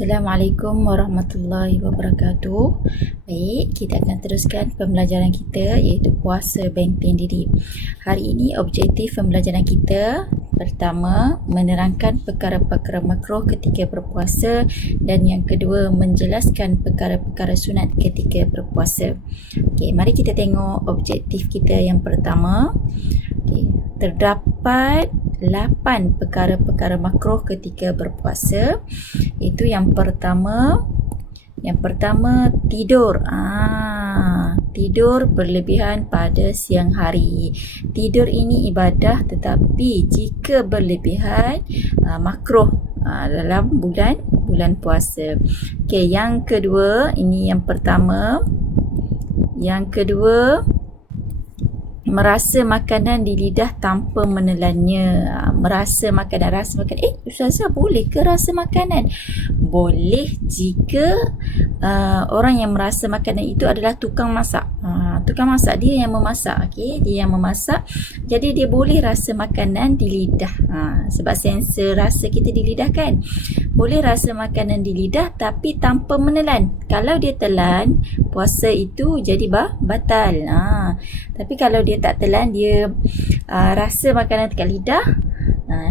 Assalamualaikum warahmatullahi wabarakatuh. Baik, kita akan teruskan pembelajaran kita iaitu puasa benteng diri. Hari ini objektif pembelajaran kita pertama, menerangkan perkara-perkara makruh ketika berpuasa, dan yang kedua, menjelaskan perkara-perkara sunat ketika berpuasa. Okey, mari kita tengok objektif kita yang pertama. Okey, terdapat 8 perkara-perkara makruh ketika berpuasa. Itu yang pertama tidur. Tidur berlebihan pada siang hari. Tidur ini ibadah, tetapi jika berlebihan makruh dalam bulan puasa. Okey, yang kedua, ini yang pertama. Yang kedua, merasa makanan di lidah tanpa menelannya. Rasa makanan. Ustazah, boleh ke rasa makanan? Boleh jika orang yang merasa makanan itu adalah tukang masak. Tukang masak, dia yang memasak. Okay? Dia yang memasak. Jadi dia boleh rasa makanan di lidah. Sebab sensor rasa kita di lidah kan. Boleh rasa makanan di lidah tapi tanpa menelan. Kalau dia telan, puasa itu jadi batal. Tapi kalau dia tak telan, dia rasa makanan dekat lidah,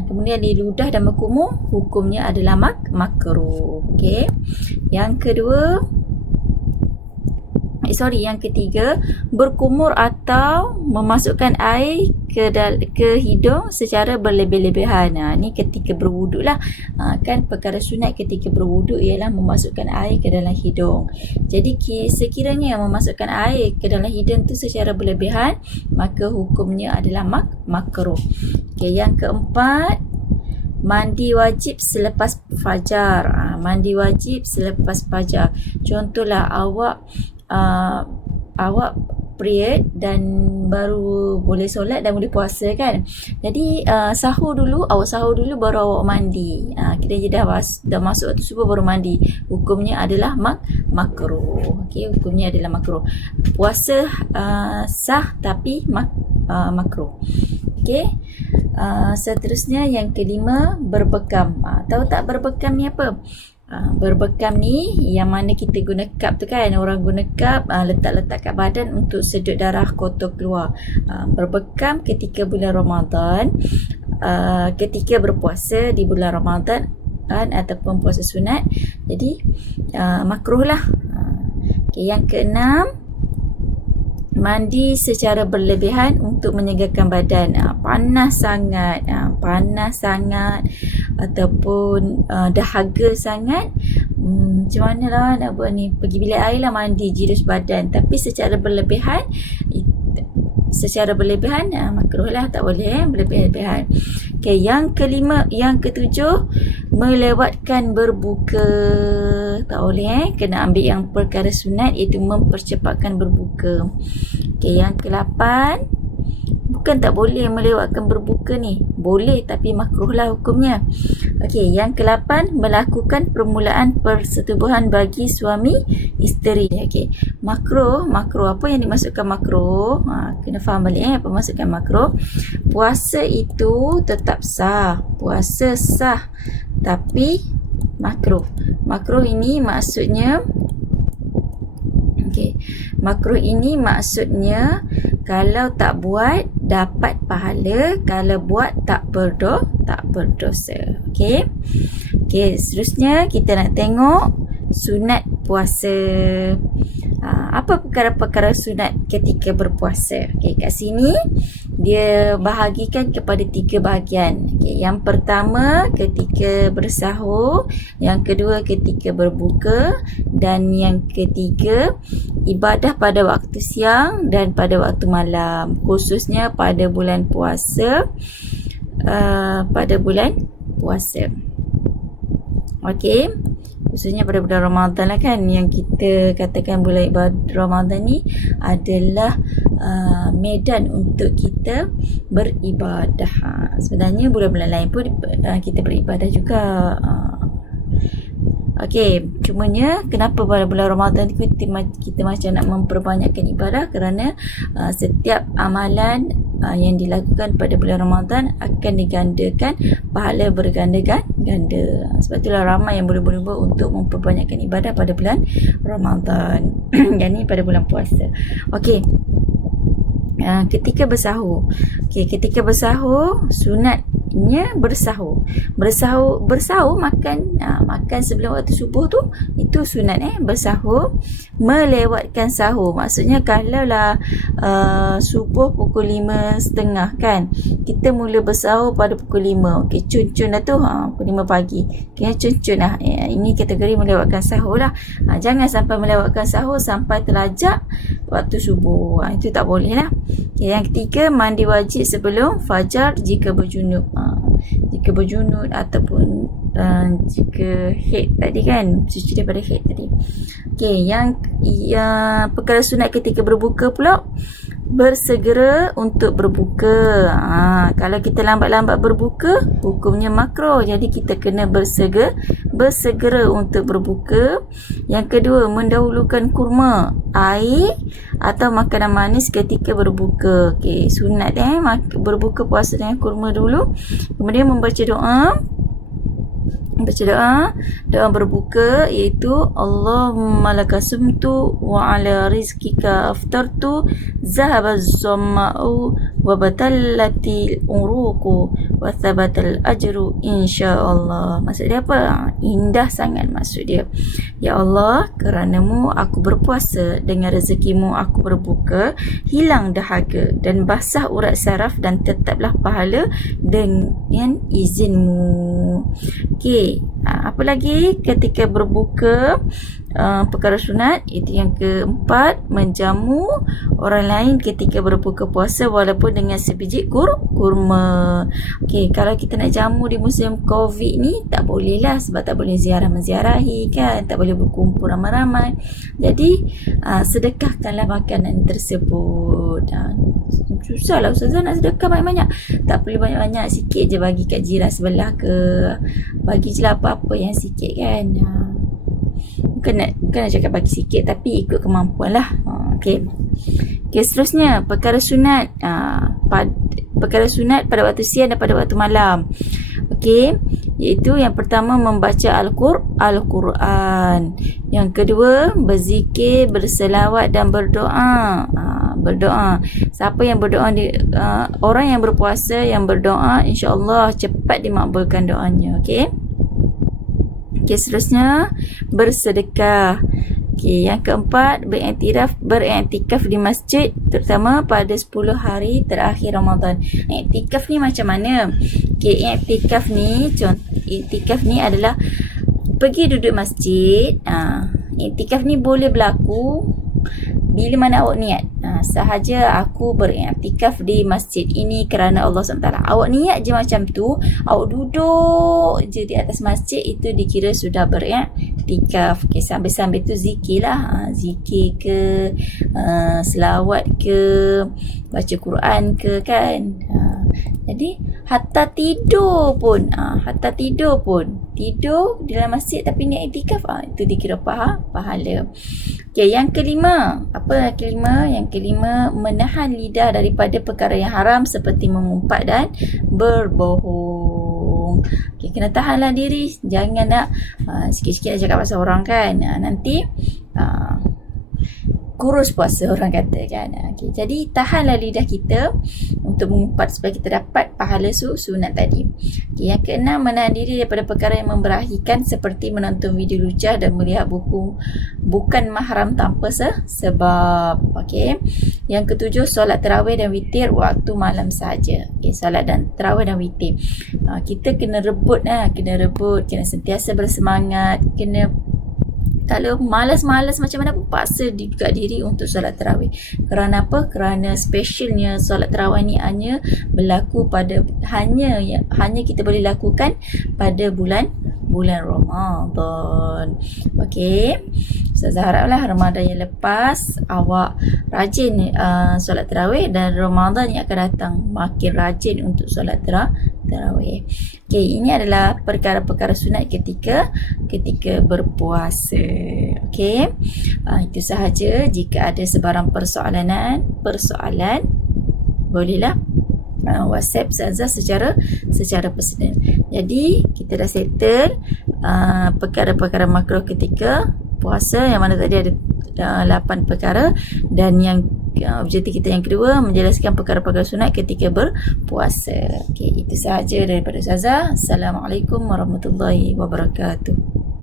kemudian dia ludah dan berkumur, hukumnya adalah makruh. Okey. Yang ketiga, berkumur atau memasukkan air ke hidung secara berlebih-lebihan. Ni ketika berwuduk lah. Kan perkara sunat ketika berwuduk ialah memasukkan air ke dalam hidung. Jadi sekiranya memasukkan air ke dalam hidung tu secara berlebihan, maka hukumnya adalah makruh. Okay, yang keempat, mandi wajib selepas fajar. Mandi wajib selepas fajar. Contohlah awak period dan baru boleh solat dan boleh puasa kan. Jadi awak sahur dulu baru awak mandi. Kita je dah masuk waktu subuh baru mandi. Hukumnya adalah makruh. Okey, hukumnya adalah makruh. Puasa sah tapi makruh. Okey. Seterusnya yang kelima, berbekam. Tahu tak berbekam ni apa? Berbekam ni yang mana kita guna cup tu kan. Orang guna cup letak kat badan untuk sedut darah kotor keluar. Berbekam ketika bulan Ramadan, ketika berpuasa di bulan Ramadan ataupun puasa sunat, jadi makruh lah. Okay, yang keenam, mandi secara berlebihan untuk menyegarkan badan. Panas sangat ataupun dahaga sangat, macam mana lah nak buat ni, pergi bilik air lah mandi jirus badan. Tapi secara berlebihan makruh lah, tak boleh berlebihan. Okay, yang ketujuh, melewatkan berbuka. Tak boleh kena ambil yang perkara sunat, iaitu mempercepatkan berbuka. Okay, yang ke-8, bukan tak boleh melewatkan berbuka ni, boleh tapi makruh lah hukumnya. Okey, yang ke-8, melakukan permulaan persetubuhan bagi suami isteri. Okey, makruh apa yang dimaksudkan makruh? Kena faham balik apa maksudkan makruh. Puasa itu tetap sah, puasa sah tapi makruh. Makruh ini maksudnya makruh ini maksudnya kalau tak buat dapat pahala, kalau buat tak berdosa. Okey. Seterusnya kita nak tengok sunat puasa. Apa perkara-perkara sunat ketika berpuasa? Okey, kat sini dia bahagikan kepada 3 bahagian. Okey, yang pertama ketika bersahur, yang kedua ketika berbuka, dan yang ketiga ibadah pada waktu siang dan pada waktu malam, khususnya pada bulan puasa. Okey, khususnya pada bulan Ramadan lah kan, yang kita katakan bulan ibadah Ramadan ni adalah medan untuk kita beribadah. Sebenarnya bulan-bulan lain pun kita beribadah juga. Okey, cumanya kenapa pada bulan Ramadan kita macam nak memperbanyakkan ibadah, kerana setiap amalan yang dilakukan pada bulan Ramadan akan digandakan, pahala berganda-ganda. ganda. Sebab itulah ramai yang berlumba-lumba untuk memperbanyakkan ibadah pada bulan Ramadan. Yang ni pada bulan puasa. Okey. Ketika bersahur. Ketika bersahur, sunatnya bersahur. Bersahur makan makan sebelum waktu subuh tu, itu sunat bersahur. Melewatkan sahur. Maksudnya kalaulah subuh pukul 5.30 kan. Kita mula bersahur pada pukul 5. Okey, cun-cun dah tu. Pukul 5 pagi. Kena cun-cun lah. Ini kategori melewatkan sahur lah. Jangan sampai melewatkan sahur sampai terlajak waktu subuh. Itu tak boleh lah. Yang ketiga, mandi wajib sebelum fajar jika berjunub. Jika berjunub ataupun jika haid tadi kan, suci daripada haid tadi. Okey, yang perkara sunat ketika berbuka pula, bersegera untuk berbuka. Kalau kita lambat-lambat berbuka, hukumnya makruh. Jadi kita kena bersegera untuk berbuka. Yang kedua, mendahulukan kurma, air atau makanan manis ketika berbuka. Okey, sunat berbuka puasa dengan kurma dulu. Kemudian membaca doa. Doa berbuka, iaitu Allahumma lakasumtu wa ala rizkika aftartu zahaba az-zamma'u wa batallati uruqu wa thabatal ajru insyaallah. Maksud dia apa? Indah sangat maksud dia. Ya Allah, kerana-Mu aku berpuasa, dengan rezekimu aku berbuka, hilang dahaga dan basah urat saraf, dan tetaplah pahala dengan izin-Mu. Okey, apa lagi ketika berbuka? Perkara sunat, itu yang keempat, menjamu orang lain ketika berbuka puasa walaupun dengan sebiji kurma. Okey, kalau kita nak jamu di musim Covid ni, tak boleh lah, sebab tak boleh menziarahi kan, tak boleh berkumpul ramai-ramai. Jadi sedekahkanlah makanan tersebut. Susah lah Ustazah nak sedekah banyak-banyak. Tak perlu banyak-banyak, sikit je bagi kat jiran sebelah ke, bagi je lah apa-apa yang sikit kan. Bukan nak cakap bagi sikit, tapi ikut kemampuan lah. Okey, seterusnya perkara sunat. Perkara sunat pada waktu siang dan pada waktu malam. Okey, iaitu yang pertama membaca Al-Quran. Yang kedua, berzikir, berselawat dan berdoa. Siapa yang berdoa orang yang berpuasa yang berdoa, insya-Allah cepat dimakbulkan doanya. Okey, seterusnya bersedekah. Okey, yang keempat, beriktikaf di masjid, terutama pada 10 hari terakhir Ramadan. Iktikaf ni macam mana? Okey, iktikaf ni adalah pergi duduk masjid. Iktikaf ni boleh berlaku bila mana awak niat. Sahaja aku beriktikaf di masjid ini kerana Allah SWT. Awak niat je macam tu, awak duduk je di atas masjid, itu dikira sudah beriktikaf. Okay, sambil-sambil tu zikir lah. Zikir ke, selawat ke, baca Quran ke kan. Jadi hatta tidur pun tidur di dalam masjid tapi niat iktikaf, itu dikira pahala. Okey, yang kelima, apa kelima? Yang kelima, menahan lidah daripada perkara yang haram seperti mengumpat dan berbohong. Okey, kena tahanlah diri, jangan nak sikit-sikit nak cakap pasal orang kan. Nanti kurus puasa orang kata kan. Okay, jadi tahanlah lidah kita untuk mengumpat supaya kita dapat pahala sunat tadi. Okay, yang keenam, menahan diri daripada perkara yang memberahikan seperti menonton video lucah dan melihat buku bukan mahram tanpa sebab. Okay. Yang ketujuh, solat tarawih dan witir waktu malam sahaja. Okay, solat dan tarawih dan witir. Kita kena rebut, kena sentiasa bersemangat, kalau malas-malas macam mana pun paksa juga diri untuk solat tarawih. Kerana apa? Kerana specialnya solat tarawih ni hanya berlaku hanya kita boleh lakukan pada bulan Ramadan. Okey. Ustazah haraplah Ramadan yang lepas awak rajin solat tarawih, dan Ramadan yang akan datang makin rajin untuk solat tarawih. Okey, ini adalah perkara-perkara sunat ketika berpuasa. Okey. Itu sahaja. Jika ada sebarang persoalan, bolehlah WhatsApp Ustazah secara personal. Jadi kita dah settle perkara-perkara makruh ketika puasa, yang mana tadi ada 8 perkara, dan yang objektif kita yang kedua menjelaskan perkara-perkara sunat ketika berpuasa. Okey, itu sahaja daripada Ustazah. Assalamualaikum warahmatullahi wabarakatuh.